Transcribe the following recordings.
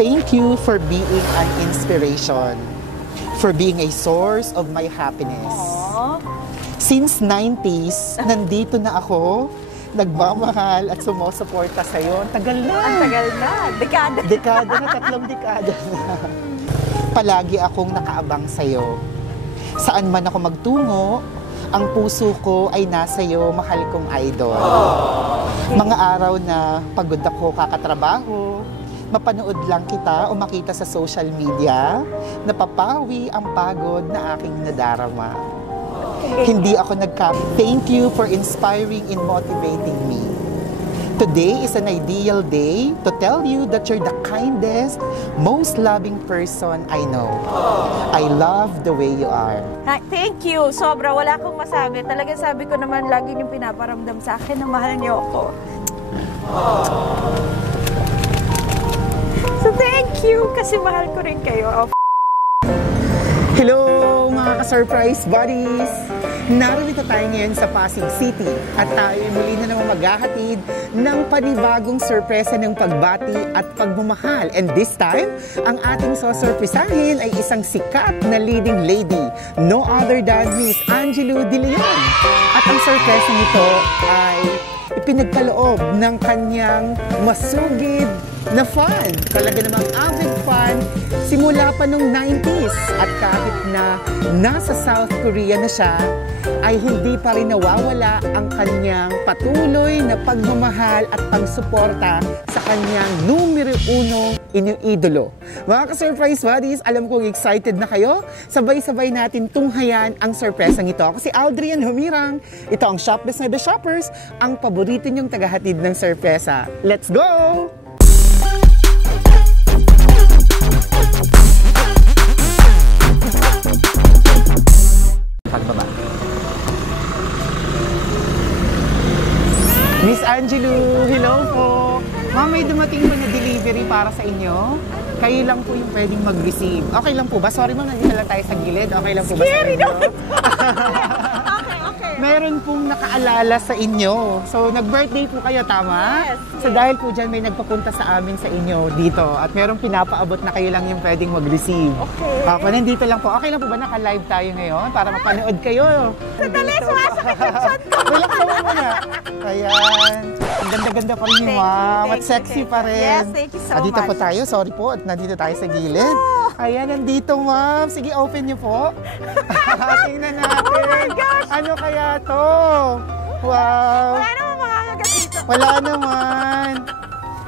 Thank you for being an inspiration, for being a source of my happiness. Aww. Since 90s, nandito na ako, nagmamahal at sumusuporta sa'yo. Ang tagal na. Ang tagal na. Dekada. Dekada na, 3 dekada na. Palagi akong nakaabang sa'yo. Saan man ako magtungo, ang puso ko ay nasa iyo, mahal kong idol. Mga araw na pagod ako kakatrabaho, mapanood lang kita o makita sa social media, napapawi ang pagod na aking nadarama. Hindi ako Thank you for inspiring and motivating me. Today is an ideal day to tell you that you're the kindest, most loving person I know. I love the way you are. Thank you. Sobra. Wala akong masabi. Talagang sabi ko naman lagi niyong pinaparamdam sa akin na mahal niyo ako. So thank you kasi mahal ko rin kayo. Hello mga ka-surprise buddies! Narito tayo ngayon sa Pasig City at tayo muli na naman maghahatid ng panibagong sorpresa ng pagbati at pagmamahal. And this time, ang ating sosurpresahin ay isang sikat na leading lady, no other than Miss Angelou De Leon. At ang sorpresa nito ay ipinagkaloob ng kanyang masugid na fan. Talaga namang avid fan simula pa nung 90s. At kahit na nasa South Korea na siya, ay hindi pa rin nawawala ang kanyang patuloy na pagmamahal at pagsuporta sa kanyang numero 1 iniidolo. Mga ka-surprise buddies, alam kong excited na kayo. Sabay-sabay natin tunghayan ang sorpresang ito. Ako si Aldrian Humirang. Ito ang Shopless na The Shoppers, ang paborito niyong tagahatid ng sorpresa. Let's go! Pagbaba. Miss Angelou, hello po. Ma'am, may dumating po na delivery para sa inyo. Kayo lang po yung pwedeng mag-receive. Okay lang po ba? Sorry ma'am, nandito lang tayo sa gilid. Okay lang po ba sa inyo? Okay. Meron pong nakaalala sa inyo. So, nag-birthday po kayo, tama? Yes. So, dahil po dyan, may nagpapunta sa amin sa inyo dito. At merong pinapaabot na kayo lang yung pwedeng mag-receive. Okay. Nandito lang po. Okay lang po ba naka-live tayo ngayon? Para mapanood kayo. Sandali, sumasakit yung shot ko. Relax naman muna. Ayan. Ang ganda-ganda pa rin ni ma'am. At sexy pa rin. Yes, thank you so much. Dito po tayo. Sorry po. At nandito tayo sa gilid. Ayan, nandito ma'am. Sige, open niyo po. Tingnan natin. Oh my gosh! Ano kaya to? Wow. Wala naman makakagat dito. Wala naman.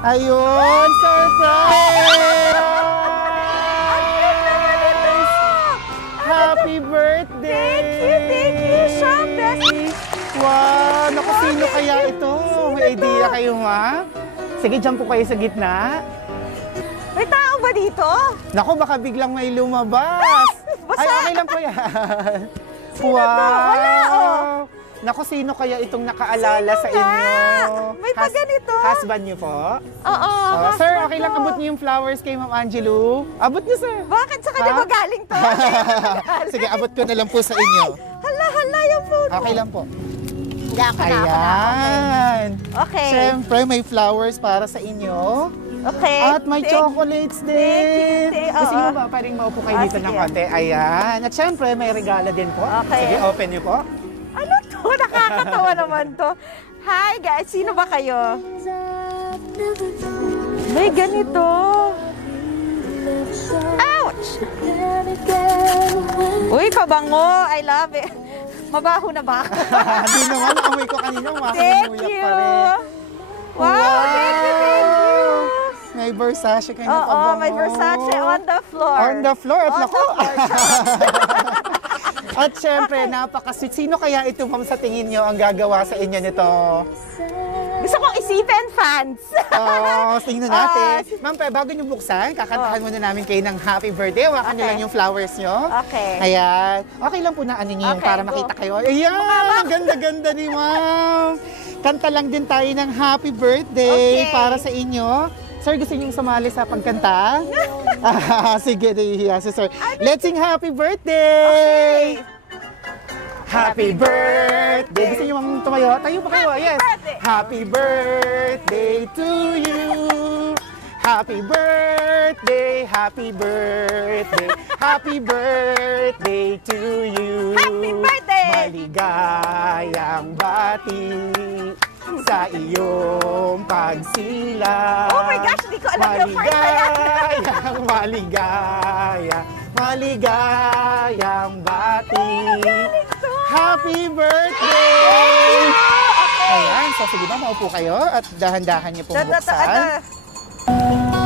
Ayun, surprise! Ang cute naman ito! Happy birthday! Thank you, Sean. Wow, naku, sino kaya ito? May idea kayo, ma? Sige, dyan po kayo sa gitna. May tao ba dito? Naku, baka biglang may lumabas. Basta. Ay, okay lang po yan. Sino to? Wala, oh. Naku, sino kaya itong nakaalala Sino sa inyo? nga? May pa ganito. Husband niyo po? Oo. Sir, okay lang abot niyo yung flowers kay Ma'am Angelou? Abot niyo, sir. Bakit sa kanya ba galing to? Sige, abot ko na lang po sa inyo. Hala, yung phone mo. Okay lang po. Hindi ako na. Ayan. Okay. Siyempre, may flowers para sa inyo. Okay. At may chocolates din. Thank you. Gusto niyo ba pwedeng maupo kayo dito ng sige. konti? Ayan. At siyempre, may regalo din po. Okay. Sige, open niyo po. Ano to? Nakakatawa naman to. Hi guys, sino ba kayo? May ganito. Ouch! Uy, pabango. I love it. Mabaho na ba ako? Hindi naman, amoy ko kanina. Thank you. Wow, thank you. May Versace kayo na Oo, pabango. may Versace on the floor. On the floor. At On naku. the floor. At syempre, napaka-sweet. Sino kaya ito, ma'am, sa tingin nyo ang gagawa sa inyo nito? Gusto kong isipin, fans. Tingnan natin. Ma'am, bago nyo buksan, kakantahan muna namin kayo ng happy birthday. Hawakan nyo lang yung flowers nyo. Okay. Ayan. Okay lang po na ano nyo yung Okay, para go. makita kayo. Ayan, ang ganda-ganda ni ma'am. Kanta lang din tayo ng happy birthday para sa inyo. Sir, gusto niyo sumali sa pagkanta? Sige, nahihiya si sir. Let's sing happy birthday! Okay. Happy birthday! Gusto niyo mang tumayo? Tayo pa kayo, yes! Happy birthday to you! Happy birthday birthday, happy birthday, happy birthday to you. Happy birthday! Maligayang bati sa iyong pagsilang. Oh my gosh, hindi ko alam yung part na yan. Maligayang bati. Happy birthday! Ayan, so sige ba, maupo kayo at dahan-dahan niyo pong buksan.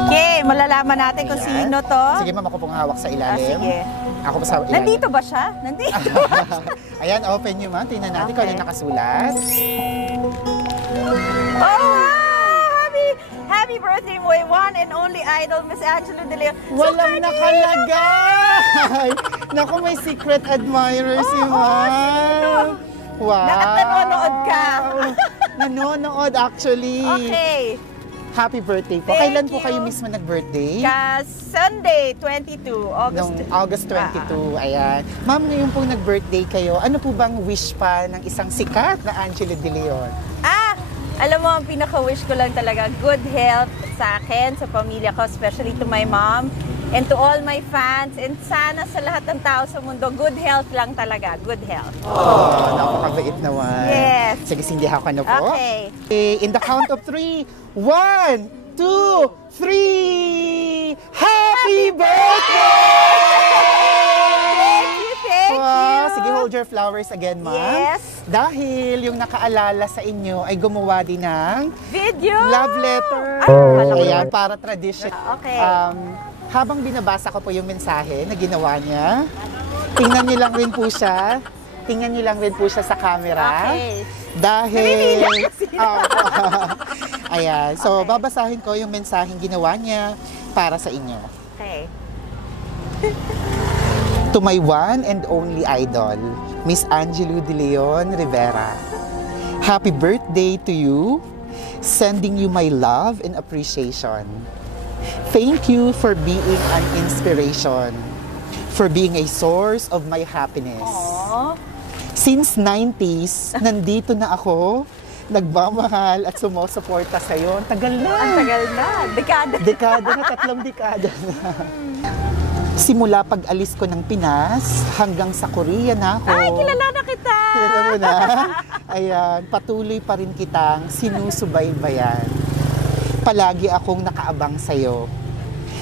Okay, malalaman natin kung Ayan. sino to. Sige ma'am, ako pong hawak sa ilalim. Sige. Ako pa sa ilalim. Nandito ba siya? Nandito. Ayan, open nyo ma'am. Tingnan natin kung ano yung nakasulat. Oh, happy birthday, my one and only idol, Miss Angela De Leon. Walang nakalagay! Naku, may secret admirer si ma'am. Wow! Nanonood ka. Nanonood actually. Okay. Happy birthday po. Thank Kailan po you. kayo mismo nag-birthday? Sunday, 22, Noong August 22, ayan. Ma'am, ngayon pong nag-birthday kayo, ano po bang wish pa ng isang sikat na Angela De Leon? Alam mo, ang pinaka-wish ko lang talaga, good health sa akin, sa pamilya ko, especially to my mom, and to all my fans, and sana sa lahat ng tao sa mundo, good health lang talaga, good health. Oh, napakabait naman. Yes. Sige, sindihan ka na po. Okay. In the count of 3, 1, 2, 3! Happy birthday! Thank Wow, you. sige, hold your flowers again, ma'am. Yes. Dahil yung nakaalala sa inyo ay gumawa din ng Video. love letter. Ayan, para tradition. Okay. Habang binabasa ko po yung mensahe na ginawa niya, tingnan niyo lang rin po siya. Tingnan niyo lang rin po siya sa camera. Okay. Dahil... Ayan. So, babasahin ko yung mensaheng ginawa niya para sa inyo. Okay. To my one and only idol, Miss Angela De Leon Rivera. Happy birthday to you. Sending you my love and appreciation. Thank you for being an inspiration. For being a source of my happiness. Aww. Since 90s, nandito na ako, nagmamahal at sumusuporta sa'yo. Ang tagal na. Ang tagal na. Dekada. Dekada na, 3 dekada na. Simula pag-alis ko ng Pinas, hanggang sa Korea na ako. Ay, kilala na kita. Kilala mo na? Ayan, patuloy pa rin kitang sinusubaybayan. Palagi akong nakaabang sa'yo.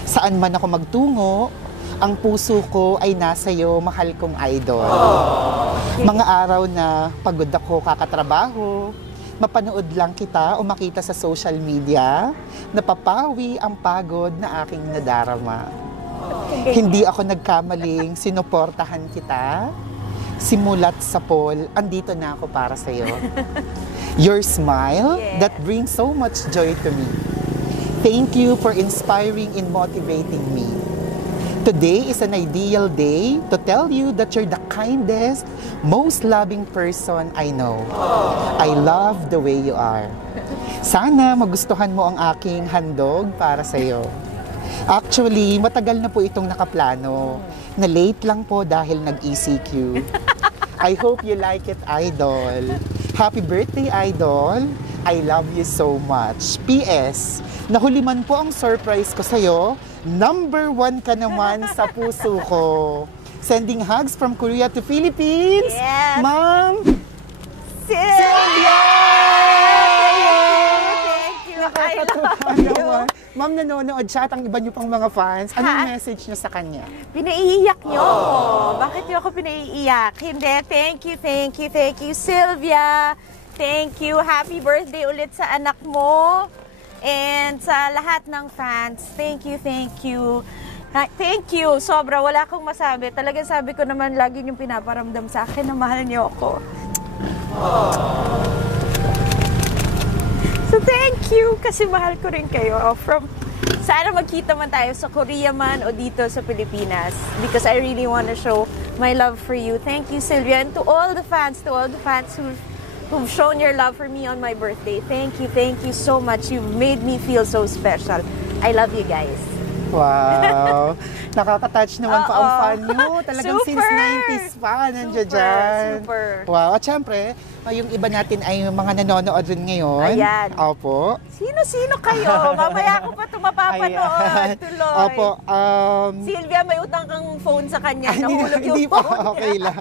Saan man ako magtungo, ang puso ko ay nasa iyo, mahal kong idol. Mga araw na pagod ako kakatrabaho, mapanood lang kita o makita sa social media, napapawi ang pagod na aking nadarama. Hindi ako nagkamaling sinuportahan kita. Simulat sa poll, andito na ako para sa iyo. Your smile that brings so much joy to me. Thank you for inspiring and motivating me. Today is an ideal day to tell you that you're the kindest, most loving person I know. I love the way you are. Sana magustuhan mo ang aking handog para sa iyo. Actually, matagal na po itong nakaplano. Na late lang po dahil nag-ECQ. I hope you like it, Idol. Happy birthday, Idol. I love you so much. P.S. Nahuli man po ang surprise ko sa'yo. Number 1 ka naman sa puso ko. Sending hugs from Korea to Philippines. Yes. Ma'am! Sylvia! Nakakatuwa naman. Ma'am, nanonood siya at ang iba niyo pang mga fans. Anong message niyo sa kanya? Pinaiiyak niyo ako. Bakit niyo ako pinaiiyak? Hindi. Thank you, Sylvia. Thank you. Happy birthday ulit sa anak mo. And sa lahat ng fans, thank you. Thank you. Sobra, wala akong masabi. Talagang sabi ko naman, lagi niyong pinaparamdam sa akin na mahal niyo ako. So thank you, kasi mahal ko rin kayo. Sana magkita man tayo sa Korea man o dito sa Pilipinas. Because I really want to show my love for you. Thank you, Sylvia. And to all the fans who've shown your love for me on my birthday. Thank you so much. You've made me feel so special. I love you guys. Wow. Nakaka-touch naman pa ang Oo. fan nyo. Talagang Super. since 90s pa, nandiyan dyan. Super. Wow. At syempre, yung iba natin ay mga nanonood rin ngayon. Ayan. Opo. Sino-sino kayo? Mamaya ko pa ito mapapanood. Ayan. Tuloy. Opo. Silvia, may utang kang phone sa kanya. Nahulog yung Hindi pa. phone. Okay lang.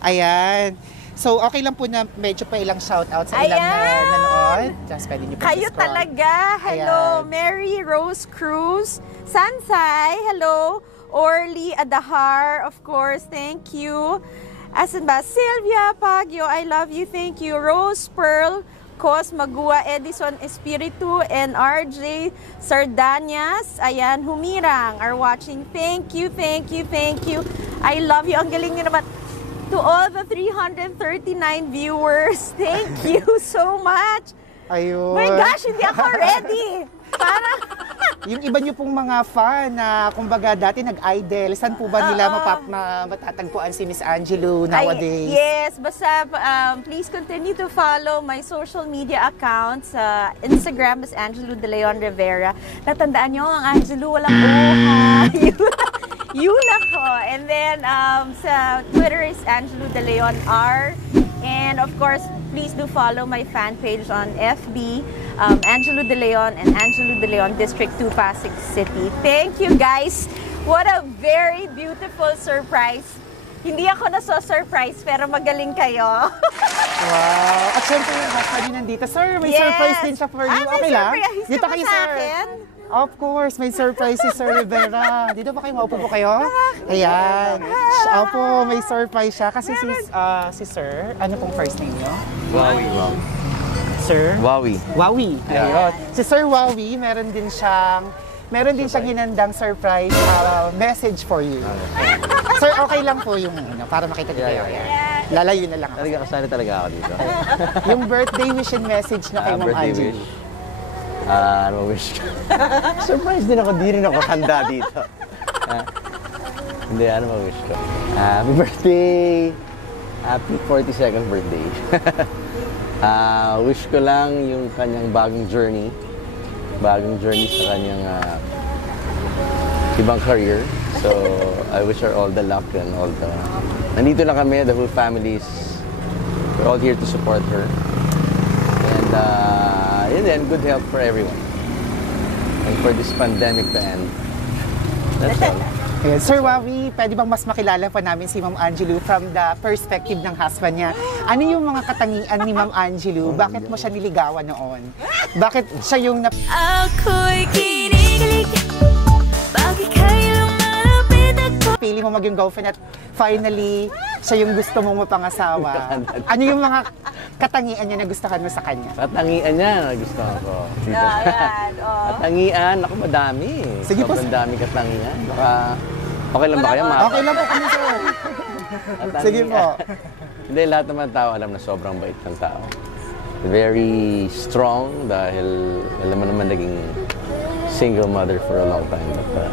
Ayan. So, okay lang po na medyo pa ilang shoutout sa ilang na Ayan. nanonood. Just pwede niyo po Kayo i-scroll. talaga. Hello, Ayan. Mary Rose Cruz. Sansay, hello. Orly Adahar, of course, thank you. Asan ba? Sylvia Pagyo, I love you, thank you. Rose Pearl, Cos Magua, Edison Espiritu, and RJ Sardanias. Ayan, Humirang are watching. Thank you, thank you, thank you. I love you. Ang galing niyo naman. To all the 339 viewers, thank you so much. Ayun. My gosh, hindi ako ready. Parang, Yung iba niyo pong mga fan na kumbaga dati nag-idol, saan po ba nila matatagpuan si Miss Angelou nowadays? yes, basta please continue to follow my social media accounts. Instagram is Angelou De Leon Rivera. Natandaan niyo, ang Angelou walang uha. Yun ako. And then sa Twitter is Angelou De Leon R. And of course, please do follow my fan page on FB, Angelou De Leon and Angelou De Leon District 2, Pasig City. Thank you guys. What a very beautiful surprise. Hindi ako na-surprise pero magaling kayo. Wow. At syempre yung husband niyo nandito. Sir, may Yes. surprise din siya for you. May Okay lang? surprise Dito ka ba kayo, sa sir. akin? Of course, may surprise si Sir Rivera. Dito ba kayo? Maupo po kayo? Ayan. Opo, may surprise siya. Kasi si Sir, ano pong first name niyo? Wowie. Sir? Wowie. Wawi. Yeah. Ayun. Si Sir Wawi, meron din siyang hinandang surprise message for you. Sir, okay lang po yung para makita niyo kayo. Yeah. Lalayo na lang ako. Talaga kasali talaga ako dito. Yung birthday wish and message na kay Ma'am Birthday Angie. wish. Ano wish ko? Surprise din ako, di rin ako handa dito. Hindi, ano wish ko? Happy birthday! Happy 42nd birthday. Wish ko lang yung kanyang bagong journey sa kanyang ibang career. So, I wish her all the luck and all the... Nandito lang kami, the whole family we're all here to support her. And then, good health for everyone. And for this pandemic to end. That's all. Ayan. Sir Wawi, pwede bang mas makilala pa namin si Ma'am Angelou from the perspective ng husband niya? Ano yung mga katangian ni Ma'am Angelou? Bakit mo siya niligawan noon? Bakit siya yung Ako'y kinikilig, bakit kayo lumalapit ako? pili mo maging girlfriend at finally, siya yung gusto mong mapangasawa? Ano yung mga katangian niya na gustuhan mo sa kanya? Katangian niya, gusto ko. Dito. Ayan, oh. Katangian, ako madami. Sige po. Sobrang dami katangian. Baka, okay lang ba kayo? Okay lang po kami, sir. Katangian. Sige po. Hindi, lahat naman tao alam na sobrang bait ng tao. Very strong dahil alam mo naman naging single mother for a long time. But,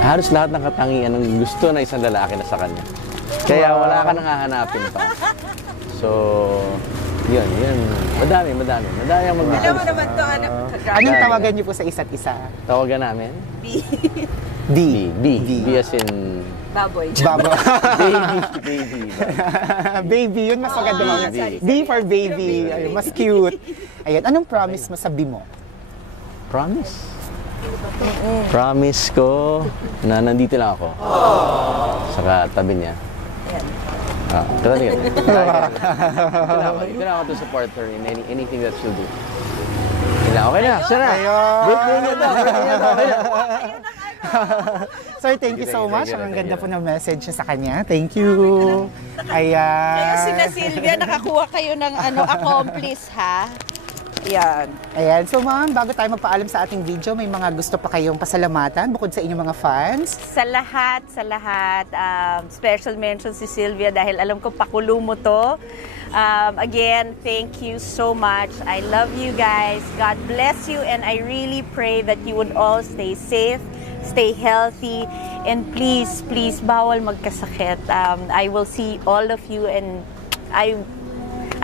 halos lahat ng katangian ng gusto na isang lalaki na sa kanya. Kaya wala ka nang hahanapin pa. So, yun. Madami ang Alam mo magmamahal. naman to, Anong tawagan niyo po sa isa't isa? Tawagan namin? D. B as in Baboy. Baba. baby. Baby, yun mas maganda mga. Baby. D for baby. Ayun, mas cute. Ayan, anong promise mo sa B mo? Promise? Promise ko na nandito lang ako. Saka tabi niya. Talaga. Ito lang ako to support her in anything that she'll do. Okay na, siya na. Birthday niya to. Okay na. Sir, thank you so much. Ang ganda po ng message niyo sa kanya. Thank you. Kayo sina Ayan. Silvia, nakakuha kayo ng accomplice, ha? Yan. Ayan. So ma'am, bago tayo magpaalam sa ating video, may mga gusto pa kayong pasalamatan bukod sa inyong mga fans? Sa lahat, special mention si Silvia dahil alam ko pakulo mo to. Again, thank you so much. I love you guys. God bless you and I really pray that you would all stay safe, stay healthy, and please, bawal magkasakit. I will see all of you and I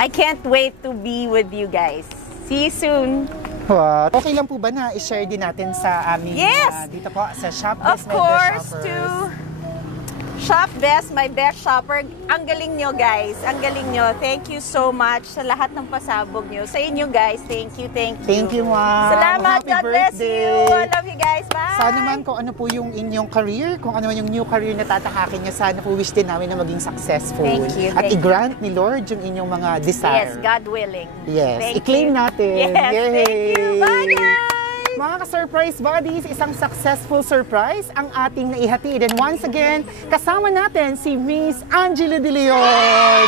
can't wait to be with you guys. See you soon. What? Okay lang po ba na i-share din natin sa aming Yes! dito po sa Shop Of Best My Best course, Shoppers. to Shop Best, my best shopper. Ang galing nyo, guys. Ang galing nyo. Thank you so much sa lahat ng pasabog nyo. Sa inyo, guys. Thank you, thank you. Thank you, ma'am. Salamat. Happy God bless birthday. you. I love you, guys. Bye. Sana man kung ano po yung inyong career, kung ano man yung new career na tatakakin niya, sana po wish din namin na maging successful. Thank you, At thank you. i-grant ni Lord yung inyong mga desire. Yes, God willing. Yes. Thank I-claim you. natin. Yes, thank you. Bye, guys. Mga ka-surprise buddies, isang successful surprise ang ating naihatid. And once again, kasama natin si Miss Angela De Leon.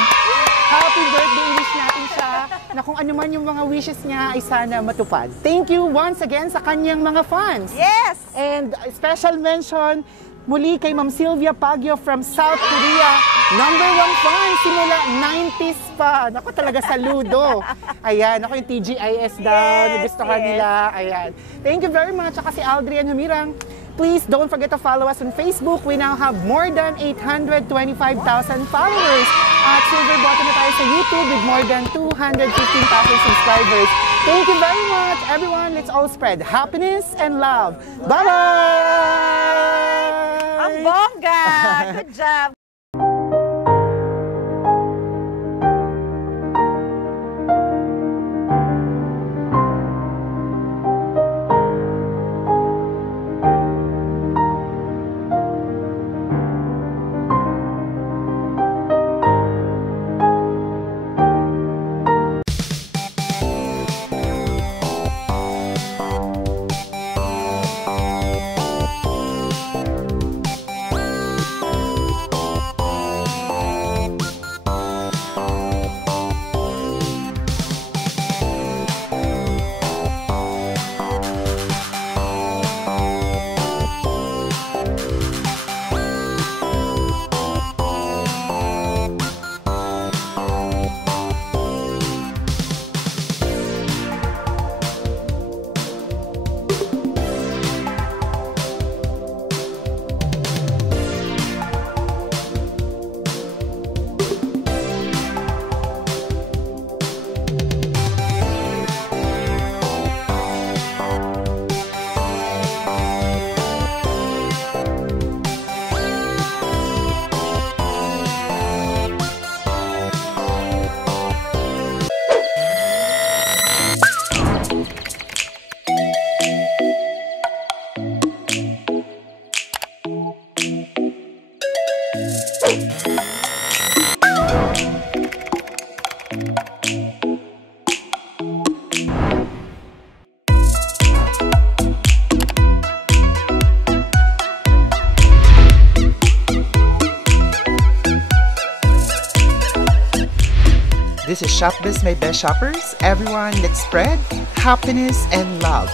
Happy birthday wish natin siya na kung ano man yung mga wishes niya ay sana matupad. Thank you once again sa kanyang mga fans. Yes. And special mention muli kay Ma'am Sylvia Pagyo from South Korea. #1 fan simula 90s pa. Naku, talaga saludo. Ayan, ako yung TGIS daw. Yes, Nagustuhan yes. nila. Ayan. Thank you very much. Saka si Aldrian Humirang. Please don't forget to follow us on Facebook. We now have more than 825,000 followers. At silver button na tayo sa YouTube with more than 215,000 subscribers. Thank you very much, everyone. Let's all spread happiness and love. Bye-bye! Ang bongga. Good job. This is Shop Best My Best Shoppers. Everyone, let's spread happiness and love.